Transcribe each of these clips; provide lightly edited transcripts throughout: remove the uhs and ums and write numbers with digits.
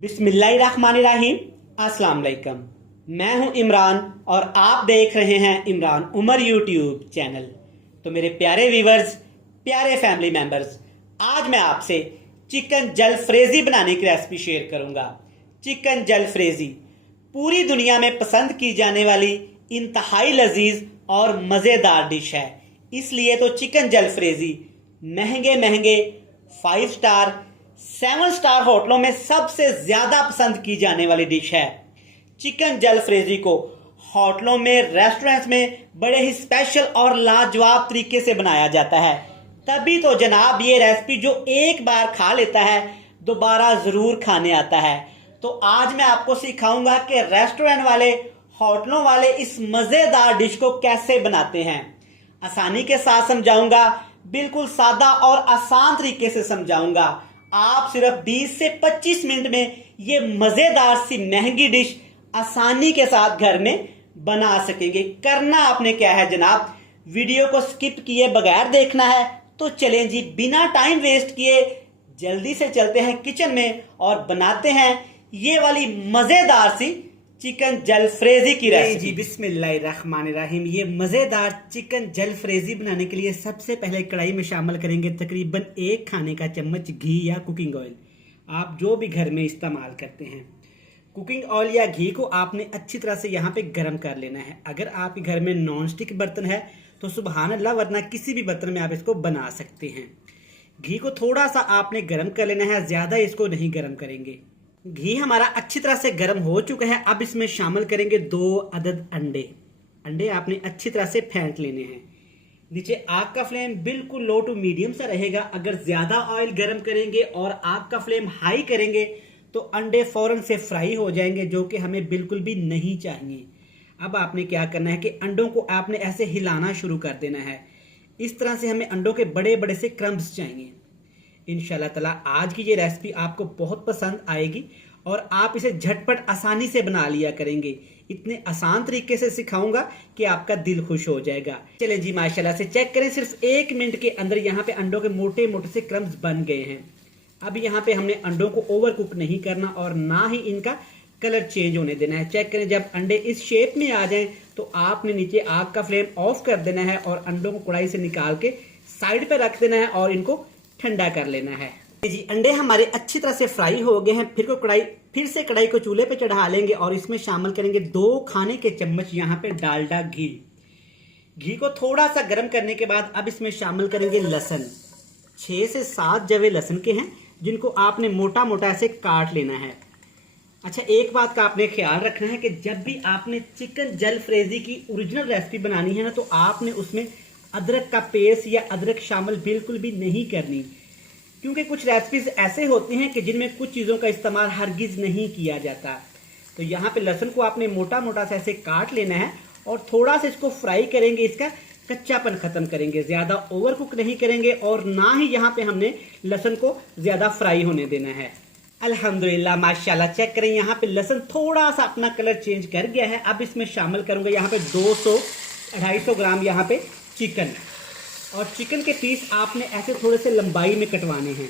बिस्मिल्लाहिर्रहमानिर्रहीम। अस्सलाम वालेकुम। मैं हूं इमरान और आप देख रहे हैं इमरान उमर यूट्यूब चैनल। तो मेरे प्यारे व्यूवर्स, प्यारे फैमिली मेंबर्स, आज मैं आपसे चिकन जलफ्रेजी बनाने की रेसिपी शेयर करूंगा। चिकन जलफ्रेजी पूरी दुनिया में पसंद की जाने वाली इंतहाई लजीज और मज़ेदार डिश है। इसलिए तो चिकन जलफ्रेजी महंगे महंगे 5 स्टार 7 स्टार होटलों में सबसे ज्यादा पसंद की जाने वाली डिश है। चिकन जलफ्रेजी को होटलों में, रेस्टोरेंट्स में बड़े ही स्पेशल और लाजवाब तरीके से बनाया जाता है। तभी तो जनाब ये रेसिपी जो एक बार खा लेता है दोबारा जरूर खाने आता है। तो आज मैं आपको सिखाऊंगा कि रेस्टोरेंट वाले, होटलों वाले इस मजेदार डिश को कैसे बनाते हैं। आसानी के साथ समझाऊंगा, बिल्कुल सादा और आसान तरीके से समझाऊंगा। आप सिर्फ 20 से 25 मिनट में ये मजेदार सी महंगी डिश आसानी के साथ घर में बना सकेंगे। करना आपने क्या है जनाब, वीडियो को स्किप किए बगैर देखना है। तो चलें जी, बिना टाइम वेस्ट किए जल्दी से चलते हैं किचन में और बनाते हैं ये वाली मजेदार सी चिकन जलफ्रेजी की रेसिपी। जी बिस्मिल्लाहिर्रहमानिर्रहीम। ये मजेदार चिकन जलफ्रेजी बनाने के लिए सबसे पहले कढ़ाई में शामिल करेंगे तकरीबन 1 खाने का चम्मच घी या कुकिंग ऑयल, आप जो भी घर में इस्तेमाल करते हैं। कुकिंग ऑयल या घी को आपने अच्छी तरह से यहाँ पे गर्म कर लेना है। अगर आपके घर में नॉन स्टिक बर्तन है तो सुबहान अल्लाह, वरना किसी भी बर्तन में आप इसको बना सकते हैं। घी को थोड़ा सा आपने गर्म कर लेना है, ज्यादा इसको नहीं गर्म करेंगे। घी हमारा अच्छी तरह से गर्म हो चुका है। अब इसमें शामिल करेंगे 2 अदद अंडे। अंडे आपने अच्छी तरह से फेंट लेने हैं। नीचे आग का फ्लेम बिल्कुल लो टू मीडियम सा रहेगा। अगर ज्यादा ऑयल गर्म करेंगे और आग का फ्लेम हाई करेंगे तो अंडे फौरन से फ्राई हो जाएंगे, जो कि हमें बिल्कुल भी नहीं चाहिए। अब आपने क्या करना है कि अंडों को आपने ऐसे हिलाना शुरू कर देना है। इस तरह से हमें अंडों के बड़े बड़े से क्रम्स चाहिए। इंशाल्लाह ताला आज की ये रेसिपी आपको बहुत पसंद आएगी और आप इसे झटपट आसानी से बना लिया करेंगे। इतने आसान तरीके से सिखाऊंगा कि आपका दिल खुश हो जाएगा। चलें जी, माशाल्लाह से चेक करें, सिर्फ 1 मिनट के अंदर यहाँ पे अंडों के मोटे मोटे से क्रम्स बन गए हैं। अब यहाँ पे हमने अंडों को ओवर कुक नहीं करना और ना ही इनका कलर चेंज होने देना है। चेक करें, जब अंडे इस शेप में आ जाएं तो आपने नीचे आग का फ्लेम ऑफ कर देना है और अंडों को कढ़ाई से निकाल के साइड पे रख देना है और इनको ठंडा कर लेना है। जी, अंडे हमारे अच्छी तरह से फ्राई हो गए हैं। फिर से कढ़ाई को चूल्हे पे चढ़ा लेंगे और इसमें शामिल करेंगे 2 खाने के चम्मच यहाँ पे डालडा घी। घी को थोड़ा सा गर्म करने के बाद अब इसमें शामिल करेंगे लहसुन। 6 से 7 जवे लहसुन के हैं, जिनको आपने मोटा मोटा ऐसे काट लेना है। अच्छा, एक बात का आपने ख्याल रखना है कि जब भी आपने चिकन जलफ्रेजी की ओरिजिनल रेसिपी बनानी है ना, तो आपने उसमें अदरक का पेस्ट या अदरक शामिल बिल्कुल भी नहीं करनी, क्योंकि कुछ रेसिपीज ऐसे होती हैं कि जिनमें कुछ चीज़ों का इस्तेमाल हरगिज नहीं किया जाता। तो यहाँ पे लहसुन को आपने मोटा मोटा सा ऐसे काट लेना है और थोड़ा सा इसको फ्राई करेंगे, इसका कच्चापन खत्म करेंगे। ज्यादा ओवर कुक नहीं करेंगे और ना ही यहाँ पे हमने लहसुन को ज्यादा फ्राई होने देना है। अल्हम्दुलिल्लाह, माशाल्लाह, चेक करें, यहाँ पे लहसुन थोड़ा सा अपना कलर चेंज कर गया है। अब इसमें शामिल करूंगा यहाँ पे 200-250 ग्राम यहाँ पे चिकन। और चिकन के पीस आपने ऐसे थोड़े से लंबाई में कटवाने हैं।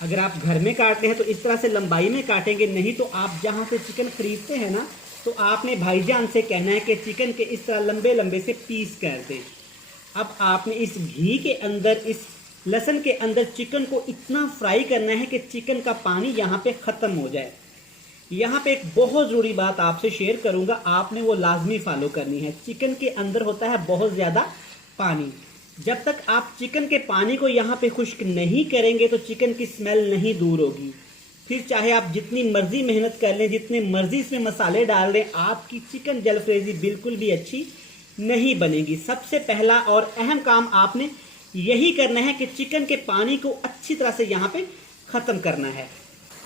अगर आप घर में काटते हैं तो इस तरह से लंबाई में काटेंगे, नहीं तो आप जहाँ से चिकन खरीदते हैं ना, तो आपने भाईजान से कहना है कि चिकन के इस तरह लंबे लंबे से पीस कर दें। अब आपने इस घी के अंदर, इस लहसुन के अंदर चिकन को इतना फ्राई करना है कि चिकन का पानी यहाँ पे ख़त्म हो जाए। यहाँ पे एक बहुत ज़रूरी बात आपसे शेयर करूँगा, आपने वो लाजमी फॉलो करनी है। चिकन के अंदर होता है बहुत ज़्यादा पानी। जब तक आप चिकन के पानी को यहाँ पे खुश्क नहीं करेंगे तो चिकन की स्मेल नहीं दूर होगी। फिर चाहे आप जितनी मर्जी मेहनत कर लें, जितने मर्जी इसमें मसाले डाल दें, आपकी चिकन जलफ्रेजी बिल्कुल भी अच्छी नहीं बनेगी। सबसे पहला और अहम काम आपने यही करना है कि चिकन के पानी को अच्छी तरह से यहाँ पे ख़त्म करना है।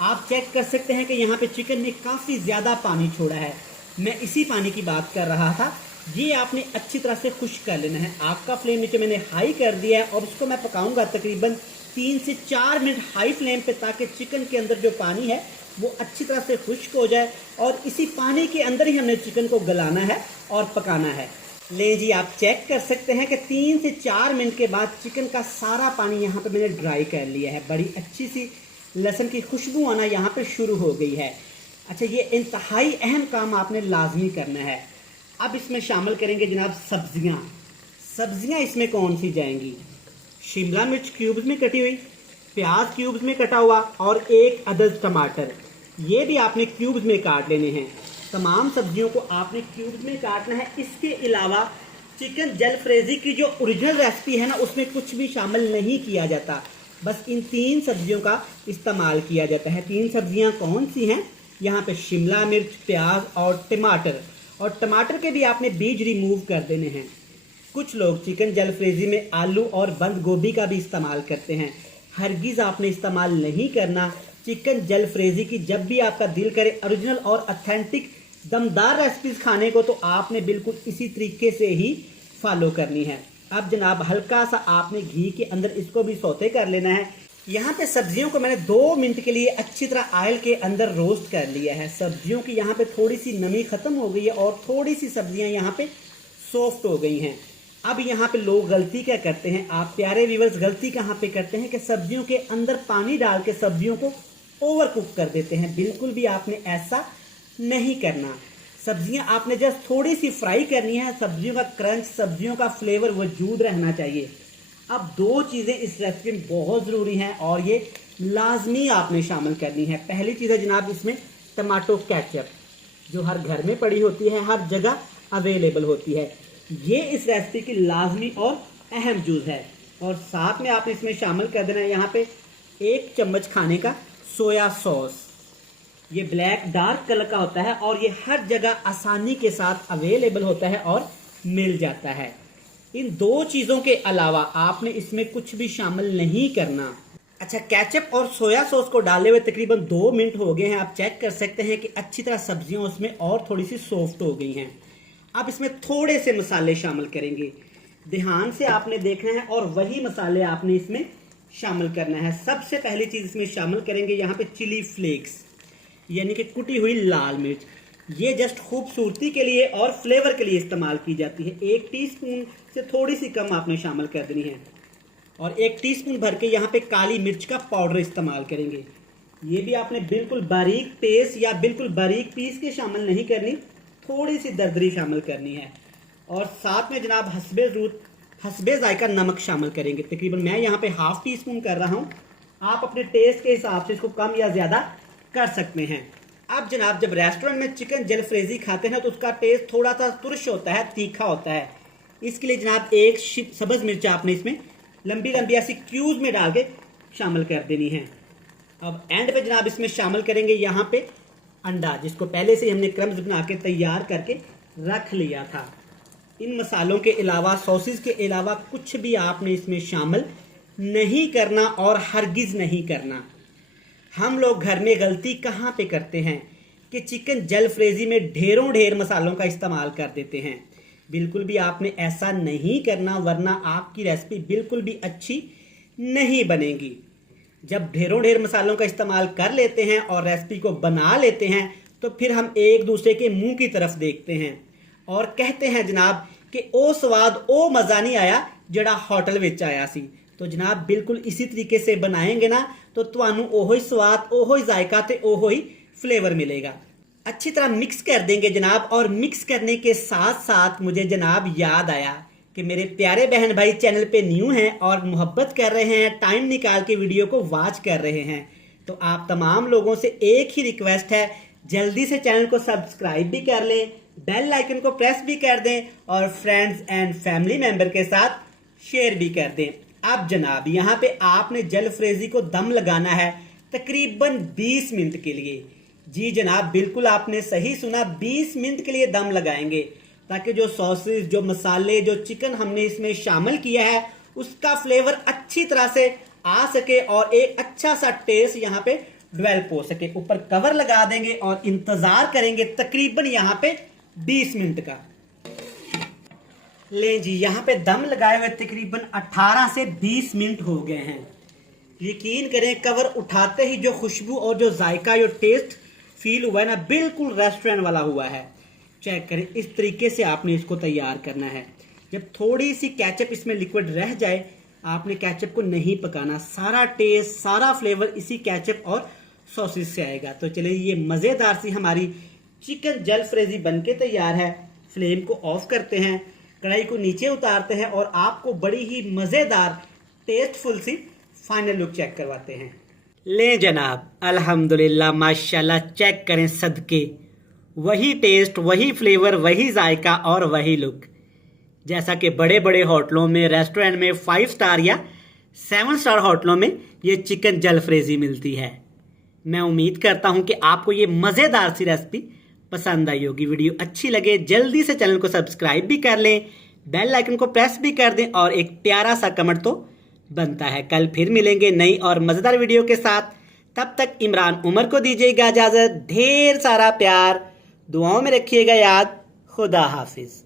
आप चेक कर सकते हैं कि यहाँ पे चिकन ने काफ़ी ज़्यादा पानी छोड़ा है। मैं इसी पानी की बात कर रहा था। ये आपने अच्छी तरह से खुश्क कर लेना है। आग का फ्लेम नीचे मैंने हाई कर दिया है और उसको मैं पकाऊंगा तकरीबन 3 से 4 मिनट हाई फ्लेम पे, ताकि चिकन के अंदर जो पानी है वो अच्छी तरह से खुश्क हो जाए और इसी पानी के अंदर ही हमने चिकन को गलाना है और पकाना है। ले जी, आप चेक कर सकते हैं कि 3 से 4 मिनट के बाद चिकन का सारा पानी यहाँ पे मैंने ड्राई कर लिया है। बड़ी अच्छी सी लहसुन की खुशबू आना यहाँ पे शुरू हो गई है। अच्छा, ये इंतहाई अहम काम आपने लाजमी करना है। अब इसमें शामिल करेंगे जनाब सब्जियाँ। सब्जियाँ इसमें कौन सी जाएंगी? शिमला मिर्च क्यूब्स में कटी हुई, प्याज क्यूब्स में कटा हुआ और एक अदद टमाटर, ये भी आपने क्यूब्स में काट लेने हैं। तमाम सब्जियों को आपने क्यूब्स में काटना है। इसके अलावा चिकन जलफ्रेजी की जो ओरिजिनल रेसिपी है ना, उसमें कुछ भी शामिल नहीं किया जाता, बस इन 3 सब्जियों का इस्तेमाल किया जाता है। 3 सब्जियां कौन सी हैं? यहाँ पे शिमला मिर्च, प्याज और टमाटर। और टमाटर के भी आपने बीज रिमूव कर देने हैं। कुछ लोग चिकन जलफ्रेजी में आलू और बंद गोभी का भी इस्तेमाल करते हैं, हरगिज़ आपने इस्तेमाल नहीं करना। चिकन जलफ्रेजी की जब भी आपका दिल करे ओरिजिनल और ऑथेंटिक दमदार रेसिपीज खाने को, तो आपने बिल्कुल इसी तरीके से ही फॉलो करनी है। अब जनाब हल्का सा आपने घी के अंदर इसको भी सौते कर लेना है। यहाँ पे सब्जियों को मैंने 2 मिनट के लिए अच्छी तरह ऑयल के अंदर रोस्ट कर लिया है। सब्जियों की यहाँ पे थोड़ी सी नमी खत्म हो गई है और थोड़ी सी सब्जियाँ यहाँ पे सॉफ्ट हो गई हैं। अब यहाँ पे लोग गलती क्या करते हैं, आप प्यारे व्यूअर्स गलती कहाँ पे करते हैं कि सब्जियों के अंदर पानी डाल के सब्जियों को ओवर कुक कर देते हैं। बिल्कुल भी आपने ऐसा नहीं करना। सब्जियां आपने जस्ट थोड़ी सी फ्राई करनी है। सब्जियों का क्रंच, सब्जियों का फ्लेवर वजूद रहना चाहिए। अब 2 चीज़ें इस रेसिपी में बहुत ज़रूरी हैं और ये लाजमी आपने शामिल करनी है। पहली चीज़ है जनाब इसमें टमाटो केचप, जो हर घर में पड़ी होती है, हर जगह अवेलेबल होती है। ये इस रेसिपी की लाजमी और अहम जूस है। और साथ में आपने इसमें शामिल कर देना है यहाँ पे 1 चम्मच खाने का सोया सॉस। ये ब्लैक डार्क कलर का होता है और ये हर जगह आसानी के साथ अवेलेबल होता है और मिल जाता है। इन 2 चीज़ों के अलावा आपने इसमें कुछ भी शामिल नहीं करना। अच्छा, केचप और सोया सॉस को डाले हुए तकरीबन 2 मिनट हो गए हैं। आप चेक कर सकते हैं कि अच्छी तरह सब्जियां उसमें और थोड़ी सी सॉफ्ट हो गई हैं। अब इसमें थोड़े से मसाले शामिल करेंगे। ध्यान से आपने देखना है और वही मसाले आपने इसमें शामिल करना है। सबसे पहली चीज़ इसमें शामिल करेंगे यहाँ पे चिली फ्लेक्स, यानी कि कुटी हुई लाल मिर्च। ये जस्ट खूबसूरती के लिए और फ्लेवर के लिए इस्तेमाल की जाती है। 1 टीस्पून से थोड़ी सी कम आपने शामिल कर देनी है। और 1 टीस्पून भर के यहाँ पे काली मिर्च का पाउडर इस्तेमाल करेंगे। ये भी आपने बिल्कुल बारीक पेस्ट या बिल्कुल बारीक पीस के शामिल नहीं करनी, थोड़ी सी दरदरी शामिल करनी है। और साथ में जनाब हस्बे जायका नमक शामिल करेंगे। तकरीबन मैं यहाँ पे 1/2 टीस्पून कर रहा हूँ। आप अपने टेस्ट के हिसाब से इसको कम या ज़्यादा कर सकते हैं। अब जनाब जब रेस्टोरेंट में चिकन जलफ्रेजी खाते हैं तो उसका टेस्ट थोड़ा सा तुरश होता है, तीखा होता है। इसके लिए जनाब 1 सब्ज़ मिर्च आपने इसमें लंबी लंबी ऐसी क्यूब में डाल के शामिल कर देनी है। अब एंड पे जनाब इसमें शामिल करेंगे यहाँ पे अंडा, जिसको पहले से हमने क्रम्स बना के तैयार करके रख लिया था। इन मसालों के अलावा, सॉसेस के अलावा कुछ भी आपने इसमें शामिल नहीं करना और हरगिज़ नहीं करना। हम लोग घर में गलती कहाँ पे करते हैं कि चिकन जलफ्रेजी में ढेर मसालों का इस्तेमाल कर देते हैं। बिल्कुल भी आपने ऐसा नहीं करना, वरना आपकी रेसिपी बिल्कुल भी अच्छी नहीं बनेगी। जब ढेर मसालों का इस्तेमाल कर लेते हैं और रेसिपी को बना लेते हैं तो फिर हम एक दूसरे के मुंह की तरफ देखते हैं और कहते हैं जनाब कि ओ स्वाद ओ मज़ा नहीं आया जड़ा होटल विच आया सी। तो जनाब बिल्कुल इसी तरीके से बनाएंगे ना तो तुहानू ओहो ही स्वाद, ओहो ही जायका ते ओहो ही फ्लेवर मिलेगा। अच्छी तरह मिक्स कर देंगे जनाब। और मिक्स करने के साथ साथ मुझे जनाब याद आया कि मेरे प्यारे बहन भाई चैनल पे न्यू हैं और मोहब्बत कर रहे हैं, टाइम निकाल के वीडियो को वॉच कर रहे हैं, तो आप तमाम लोगों से एक ही रिक्वेस्ट है, जल्दी से चैनल को सब्सक्राइब भी कर लें, बेल आइकन को प्रेस भी कर दें और फ्रेंड्स एंड फैमिली मेंबर के साथ शेयर भी कर दें। अब जनाब यहाँ पे आपने जलफ्रेजी को दम लगाना है तकरीबन 20 मिनट के लिए। जी जनाब, बिल्कुल आपने सही सुना, 20 मिनट के लिए दम लगाएंगे ताकि जो सॉसेस, जो मसाले, जो चिकन हमने इसमें शामिल किया है उसका फ्लेवर अच्छी तरह से आ सके और एक अच्छा सा टेस्ट यहाँ पे डेवलप हो सके। ऊपर कवर लगा देंगे और इंतजार करेंगे तकरीबन यहाँ पे 20 मिनट का। ले जी, यहाँ पे दम लगाए हुए तकरीबन 18 से 20 मिनट हो गए हैं। यकीन करें कवर उठाते ही जो खुशबू और जो जायका, जो टेस्ट फील हुआ है ना, बिल्कुल रेस्टोरेंट वाला हुआ है। चेक करें, इस तरीके से आपने इसको तैयार करना है। जब थोड़ी सी केचप इसमें लिक्विड रह जाए आपने केचप को नहीं पकाना, सारा टेस्ट सारा फ्लेवर इसी केचप और सॉसेस से आएगा। तो चलिए ये मज़ेदार सी हमारी चिकन जलफ्रेजी बनके तैयार है। फ्लेम को ऑफ करते हैं, कढ़ाई को नीचे उतारते हैं और आपको बड़ी ही मज़ेदार टेस्टफुल सी फाइनल लुक चेक करवाते हैं। ले जनाब, अल्हम्दुलिल्लाह माशाल्लाह, चेक करें सदके, वही टेस्ट, वही फ्लेवर, वही जायका और वही लुक जैसा कि बड़े बड़े होटलों में, रेस्टोरेंट में, 5 स्टार या 7 स्टार होटलों में ये चिकन जलफ्रेजी मिलती है। मैं उम्मीद करता हूं कि आपको ये मज़ेदार सी रेसिपी पसंद आई होगी। वीडियो अच्छी लगे जल्दी से चैनल को सब्सक्राइब भी कर लें, बेल आइकन को प्रेस भी कर दें और एक प्यारा सा कमेंट तो बनता है। कल फिर मिलेंगे नई और मज़ेदार वीडियो के साथ। तब तक इमरान उमर को दीजिएगा इजाज़त। ढेर सारा प्यार, दुआओं में रखिएगा याद। खुदा हाफिज़।